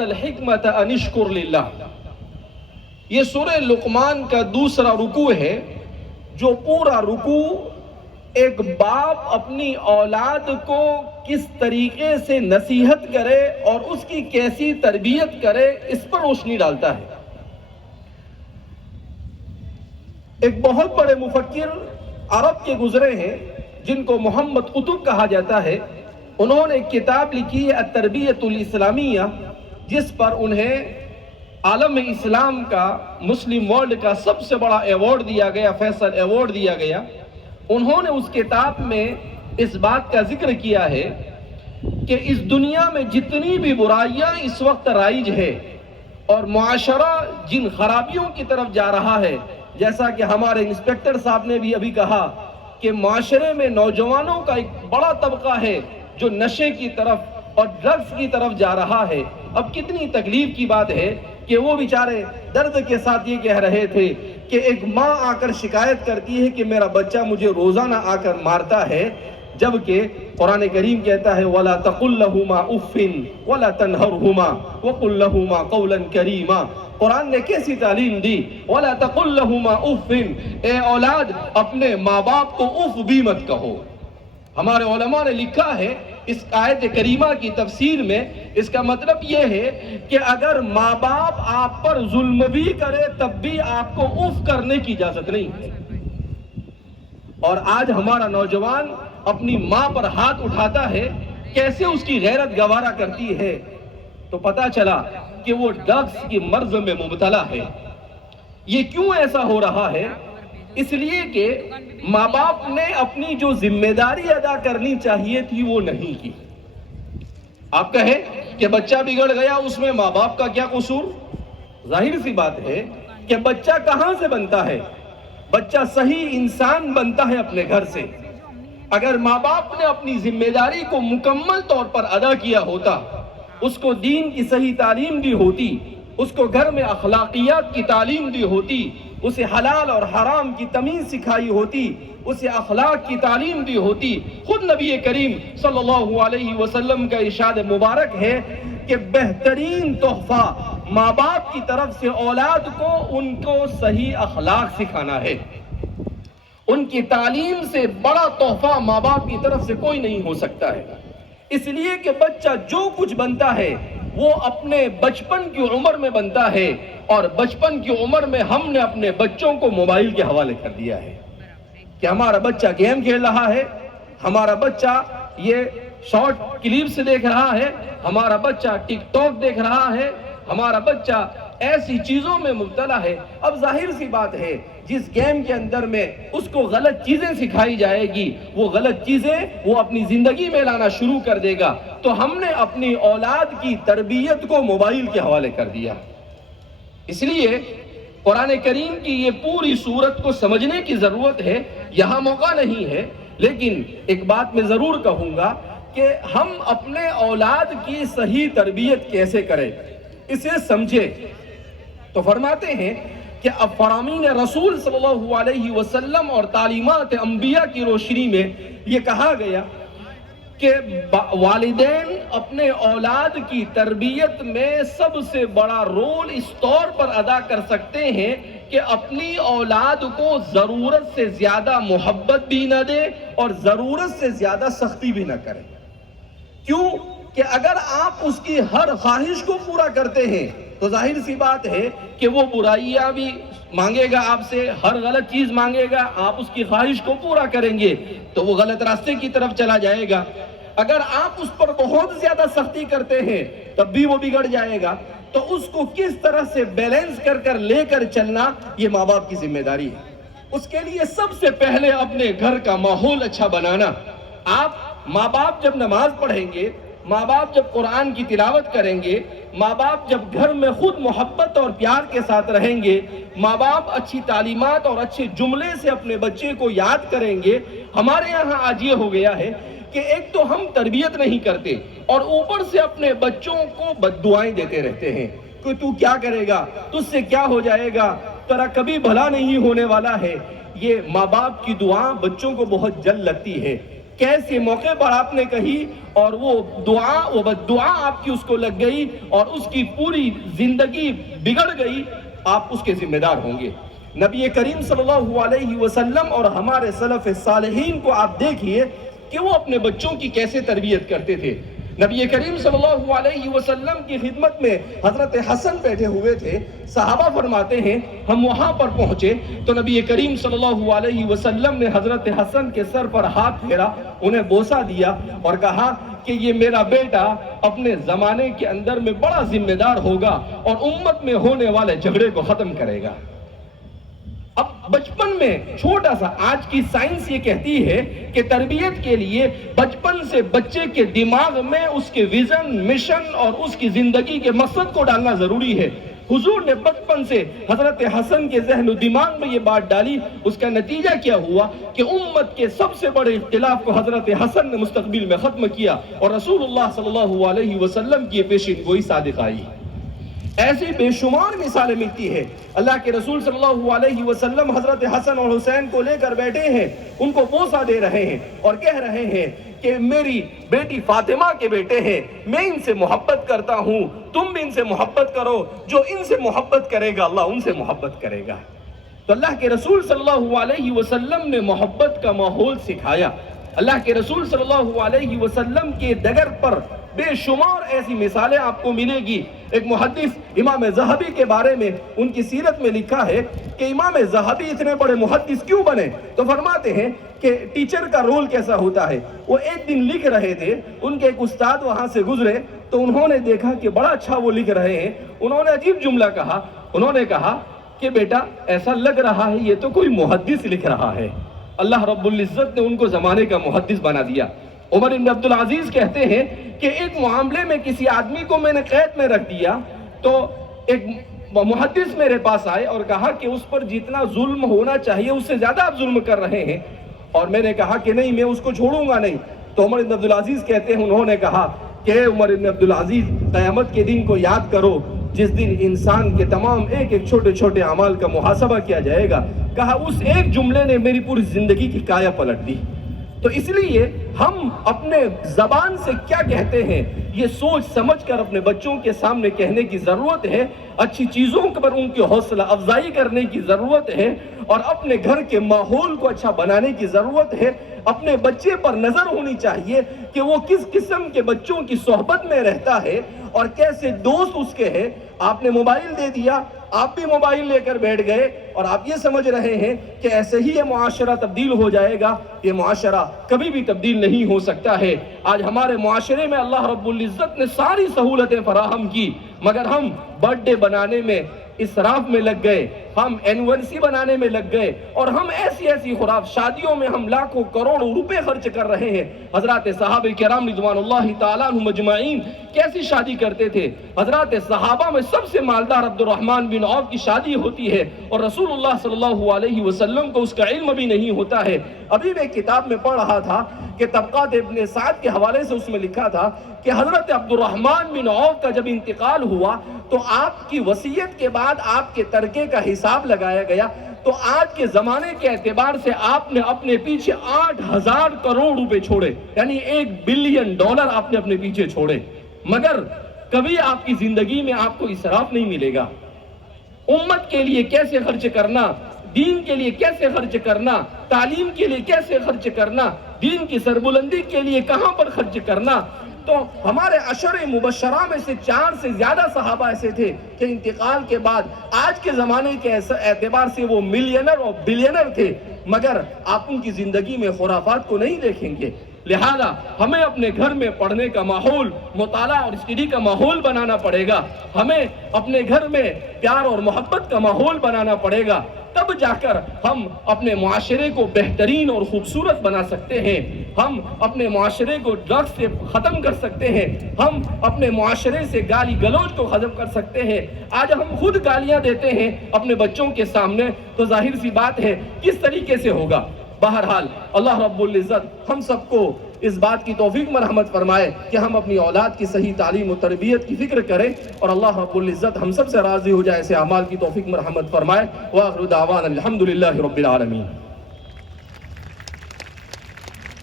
الحکمت ان اشکر للہ، یہ سورہ لقمان کا دوسرا رکوع ہے، جو پورا رکوع ایک باپ اپنی اولاد کو کس طریقے سے نصیحت کرے اور اس کی کیسی تربیت کرے اس پر روشنی ڈالتا ہے۔ ایک بہت بڑے مفکر عرب کے گزرے ہیں جن کو محمد قطب کہا جاتا ہے، انہوں نے ایک کتاب لکھی ہے التربیۃ الاسلامیہ، جس پر انہیں عالم اسلام کا، مسلم ورلڈ کا سب سے بڑا ایوارڈ دیا گیا، فیصل ایوارڈ دیا گیا۔ انہوں نے اس کتاب میں اس بات کا ذکر کیا ہے کہ اس دنیا میں جتنی بھی برائیاں اس وقت رائج ہے اور معاشرہ جن خرابیوں کی طرف جا رہا ہے، جیسا کہ ہمارے انسپیکٹر صاحب نے بھی ابھی کہا کہ معاشرے میں نوجوانوں کا ایک بڑا طبقہ ہے جو نشے کی طرف اور ڈرگز کی طرف جا رہا ہے۔ اب کتنی تکلیف کی بات ہے کہ وہ بیچارے درد کے ساتھ یہ کہہ رہے تھے کہ ایک ماں آ کر شکایت کرتی ہے کہ میرا بچہ مجھے روزانہ آ کر مارتا ہے، جبکہ قرآن کریم کہتا ہے وَلَا تَقُلْ لَهُمَا أُفٍّ وَلَا تَنْهَرْهُمَا وَقُلْ لَهُمَا قَوْلًا كَرِيمًا۔ قرآن نے کیسی تعلیم دی، وَلَا تَقُلْ لَهُمَا أُفٍّ، اے اولاد اپنے ماں باپ کو اف بھی مت کہو۔ ہمارے علماء نے لکھا ہے اس آیت کریمہ کی تفسیر میں، اس کا مطلب یہ ہے کہ اگر ماں باپ آپ پر ظلم بھی کرے تب بھی آپ کو اف کرنے کی اجازت نہیں ہے۔ اور آج ہمارا نوجوان اپنی ماں پر ہاتھ اٹھاتا ہے، کیسے اس کی غیرت گوارا کرتی ہے، تو پتا چلا کہ وہ ڈرگز کی مرض میں مبتلا ہے۔ یہ کیوں ایسا ہو رہا ہے؟ اس لیے کہ ماں باپ نے اپنی جو ذمہ داری ادا کرنی چاہیے تھی وہ نہیں کی۔ آپ کہیں کہ بچہ بگڑ گیا، اس میں ماں باپ کا کیا قصور؟ ظاہر سی بات ہے کہ بچہ کہاں سے بنتا ہے؟ بچہ صحیح انسان بنتا ہے اپنے گھر سے۔ اگر ماں باپ نے اپنی ذمہ داری کو مکمل طور پر ادا کیا ہوتا، اس کو دین کی صحیح تعلیم دی ہوتی، اس کو گھر میں اخلاقیات کی تعلیم دی ہوتی، اسے حلال اور حرام کی تمیز سکھائی ہوتی، اسے اخلاق کی تعلیم دی ہوتی۔ خود نبی کریم صلی اللہ علیہ وسلم کا ارشاد مبارک ہے کہ بہترین تحفہ ماں باپ کی طرف سے اولاد کو ان کو صحیح اخلاق سکھانا ہے۔ ان کی تعلیم سے بڑا تحفہ ماں باپ کی طرف سے کوئی نہیں ہو سکتا ہے۔ اس لیے کہ بچہ جو کچھ بنتا ہے وہ اپنے بچپن کی عمر میں بنتا ہے، اور بچپن کی عمر میں ہم نے اپنے بچوں کو موبائل کے حوالے کر دیا ہے کہ ہمارا بچہ گیم کھیل رہا ہے، ہمارا بچہ یہ شارٹ کلپس دیکھ رہا ہے، ہمارا بچہ ٹک ٹاک دیکھ رہا ہے، ہمارا بچہ ایسی چیزوں میں مبتلا ہے۔ اب ظاہر سی بات ہے جس گیم کے اندر میں اس کو غلط چیزیں سکھائی جائے گی، وہ غلط چیزیں وہ اپنی زندگی میں لانا شروع کر دے گا۔ تو ہم نے اپنی اولاد کی تربیت کو موبائل کے حوالے کر دیا۔ اس لیے قرآن کریم کی یہ پوری صورت کو سمجھنے کی ضرورت ہے، یہاں موقع نہیں ہے، لیکن ایک بات میں ضرور کہوں گا کہ ہم اپنے اولاد کی صحیح تربیت کیسے کریں، اسے سمجھیں۔ تو فرماتے ہیں کہ اب فرامین رسول صلی اللہ علیہ وسلم اور تعلیمات انبیاء کی روشنی میں یہ کہا گیا کہ والدین اپنے اولاد کی تربیت میں سب سے بڑا رول اس طور پر ادا کر سکتے ہیں کہ اپنی اولاد کو ضرورت سے زیادہ محبت بھی نہ دے اور ضرورت سے زیادہ سختی بھی نہ کریں۔ کیوں کہ اگر آپ اس کی ہر خواہش کو پورا کرتے ہیں تو ظاہر سی بات ہے کہ وہ برائیاں بھی مانگے گا آپ سے، ہر غلط چیز مانگے گا، آپ اس کی خواہش کو پورا کریں گے تو وہ غلط راستے کی طرف چلا جائے گا۔ اگر آپ اس پر بہت زیادہ سختی کرتے ہیں تب بھی وہ بگڑ جائے گا۔ تو اس کو کس طرح سے بیلنس کر کر لے کر چلنا، یہ ماں باپ کی ذمہ داری ہے۔ اس کے لیے سب سے پہلے اپنے گھر کا ماحول اچھا بنانا۔ آپ ماں باپ جب نماز پڑھیں گے، ماں باپ جب قرآن کی تلاوت کریں گے، ماں باپ جب گھر میں خود محبت اور پیار کے ساتھ رہیں گے، ماں باپ اچھی تعلیمات اور اچھے جملے سے اپنے بچے کو یاد کریں گے۔ ہمارے یہاں آج یہ ہو گیا ہے کہ ایک تو ہم تربیت نہیں کرتے اور اوپر سے اپنے بچوں کو بد دعائیں دیتے رہتے ہیں کہ تو کیا کرے گا، تجھ سے کیا ہو جائے گا، تیرا کبھی بھلا نہیں ہونے والا ہے۔ یہ ماں باپ کی دعا بچوں کو بہت جلد لگتی ہے۔ کیسے موقع پر آپ نے کہی اور وہ بد دعا آپ کی اس کو لگ گئی اور اس کی پوری زندگی بگڑ گئی، آپ اس کے ذمہ دار ہوں گے۔ نبی کریم صلی اللہ علیہ وسلم اور ہمارے سلف صالحین کو آپ دیکھیے کہ وہ اپنے بچوں کی کیسے تربیت کرتے تھے۔ نبی کریم صلی اللہ علیہ وسلم کی خدمت میں حضرت حسن بیٹھے ہوئے تھے، صحابہ فرماتے ہیں ہم وہاں پر پہنچے تو نبی کریم صلی اللہ علیہ وسلم نے حضرت حسن کے سر پر ہاتھ پھیرا، انہیں بوسہ دیا اور کہا کہ یہ میرا بیٹا اپنے زمانے کے اندر میں بڑا ذمہ دار ہوگا اور امت میں ہونے والے جھگڑے کو ختم کرے گا۔ اب بچپن میں چھوٹا سا، آج کی سائنس یہ کہتی ہے کہ تربیت کے لیے بچپن سے بچے کے دماغ میں اس کے ویژن، مشن اور اس کی زندگی کے مقصد کو ڈالنا ضروری ہے۔ حضور نے بچپن سے حضرت حسن کے ذہن و دماغ میں یہ بات ڈالی، اس کا نتیجہ کیا ہوا کہ امت کے سب سے بڑے اختلاف کو حضرت حسن نے مستقبل میں ختم کیا اور رسول اللہ صلی اللہ علیہ وسلم کی پیشین گوئی صادق آئی۔ ایسی بے شمار مثالیں ملتی ہے۔ اللہ کے رسول صلی اللہ علیہ وسلم حضرت حسن اور حسین کو لے کر بیٹھے ہیں، ان کو بوسہ دے رہے ہیں اور کہہ رہے ہیں کہ میری بیٹی فاطمہ کے بیٹے ہیں، میں ان سے محبت کرتا ہوں، تم بھی ان سے محبت کرو، جو ان سے محبت کرے گا اللہ ان سے محبت کرے گا۔ تو اللہ کے رسول صلی اللہ علیہ وسلم نے محبت کا ماحول سکھایا۔ اللہ کے رسول صلی اللہ علیہ وسلم کے ڈگر پر بے شمار ایسی مثالیں آپ کو ملے گی۔ ایک محدث امام ذہبی کے بارے میں ان کی سیرت میں لکھا ہے کہ امام ذہبی اتنے بڑے محدث کیوں بنے؟ تو فرماتے ہیں کہ ٹیچر کا رول کیسا ہوتا ہے۔ وہ ایک دن لکھ رہے تھے، ان کے ایک استاد وہاں سے گزرے تو انہوں نے دیکھا کہ بڑا اچھا وہ لکھ رہے ہیں۔ انہوں نے عجیب جملہ کہا، انہوں نے کہا کہ بیٹا ایسا لگ رہا ہے یہ تو کوئی محدث لکھ رہا ہے۔ اللہ رب العزت نے ان کو زمانے کا محدث بنا دیا۔ عمر بن عبدالعزیز کہتے ہیں کہ ایک معاملے میں کسی آدمی کو میں نے قید میں رکھ دیا تو ایک محدث میرے پاس آئے اور کہا کہ اس پر جتنا ظلم ہونا چاہیے اس سے زیادہ آپ ظلم کر رہے ہیں، اور میں نے کہا کہ نہیں میں اس کو چھوڑوں گا نہیں۔ تو عمر بن عبدالعزیز کہتے ہیں انہوں نے کہا کہ عمر بن عبدالعزیز قیامت کے دن کو یاد کرو جس دن انسان کے تمام ایک ایک چھوٹے چھوٹے اعمال کا محاسبہ کیا جائے گا۔ کہا اس ایک جملے نے میری پوری زندگی کی کایا پلٹ دی۔ تو اس لیے ہم اپنے زبان سے کیا کہتے ہیں یہ سوچ سمجھ کر اپنے بچوں کے سامنے کہنے کی ضرورت ہے، اچھی چیزوں پر ان کی حوصلہ افزائی کرنے کی ضرورت ہے اور اپنے گھر کے ماحول کو اچھا بنانے کی ضرورت ہے۔ اپنے بچے پر نظر ہونی چاہیے کہ وہ کس قسم کے بچوں کی صحبت میں رہتا ہے اور کیسے دوست اس کے ہیں۔ آپ نے موبائل دے دیا، آپ بھی موبائل لے کر بیٹھ گئے اور آپ یہ سمجھ رہے ہیں کہ ایسے ہی یہ معاشرہ تبدیل ہو جائے گا۔ یہ معاشرہ کبھی بھی تبدیل نہیں ہو سکتا ہے۔ آج ہمارے معاشرے میں اللہ رب العزت نے ساری سہولتیں فراہم کی، مگر ہم برتھ ڈے بنانے میں اسراف میں لگ گئے، ہم اینیورسری بنانے میں لگ گئے اور ہم ایسی خراف شادیوں میں ہم لاکھوں کروڑوں روپے خرچ کر رہے ہیں۔ حضرات صحابہ کرام رضوان اللہ تعالیٰ عنہم اجمعین کیسی شادی کرتے تھے؟ حضرات صحابہ میں سب سے مالدار عبد الرحمن بن عوف کی شادی ہوتی ہے اور رسول اللہ صلی اللہ علیہ وسلم کو اس کا علم بھی نہیں ہوتا ہے۔ ابھی میں کتاب میں پڑھ رہا تھا کہ طبقات ابن سعد کے حوالے سے اس میں لکھا تھا کہ حضرت عبد الرحمن بن عوف کا جب انتقال ہوا تو آپ کی وصیت کے بعد آپ کے ترکے کا حساب لگایا گیا تو آج کے زمانے کے اعتبار سے آپ نے اپنے پیچھے 8,000 کروڑ روپے چھوڑے، یعنی $1 بلین آپ نے اپنے پیچھے چھوڑے، مگر کبھی آپ کی زندگی میں آپ کو اسراف نہیں ملے گا۔ امت کے لیے کیسے خرچ کرنا، دین کے لیے کیسے خرچ کرنا، تعلیم کے لیے کیسے خرچ کرنا، دین کی سربلندی کے لیے کہاں پر خرچ کرنا۔ تو ہمارے عشر مبشرہ میں سے 4 سے زیادہ صحابہ ایسے تھے کہ انتقال کے بعد آج کے زمانے کے اعتبار سے وہ ملینر اور بلینر تھے، مگر آپ ان کی زندگی میں خرافات کو نہیں دیکھیں گے۔ لہذا ہمیں اپنے گھر میں پڑھنے کا ماحول، مطالعہ اور اسٹڈی کا ماحول بنانا پڑے گا، ہمیں اپنے گھر میں پیار اور محبت کا ماحول بنانا پڑے گا، تب جا کر ہم اپنے معاشرے کو بہترین اور خوبصورت بنا سکتے ہیں۔ ہم اپنے معاشرے کو ڈرگز سے ختم کر سکتے ہیں، ہم اپنے معاشرے سے گالی گلوچ کو ختم کر سکتے ہیں۔ آج ہم خود گالیاں دیتے ہیں اپنے بچوں کے سامنے، تو ظاہر سی بات ہے کس طریقے سے ہوگا۔ بہرحال اللہ رب العزت ہم سب کو اس بات کی توفیق مرحمت فرمائے کہ ہم اپنی اولاد کی صحیح تعلیم و تربیت کی فکر کریں اور اللہ رب العزت ہم سب سے راضی ہو جائے، ایسے اعمال کی توفیق مرحمت فرمائے۔ وآخر دعوانا الحمدللہ رب العالمین۔